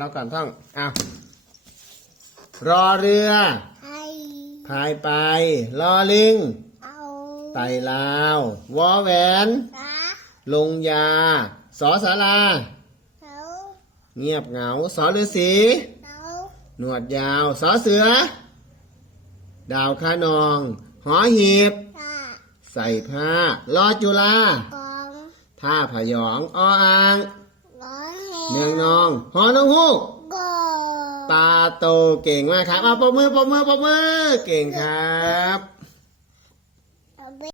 เอากันท่องอ้าวรอเรือพายไปลอลิงไต่ลาววอแหวนลงยาสอศาลาเงียบเหงาสอฤาษีหนวดยาวสอเสือดาวคะนองหอหีบใส่ผ้ารอจุฬาท่าพยองออ่างเนืองนองหอนกฮูกตาโตเก่งมากครับปรบมือเก่งครับ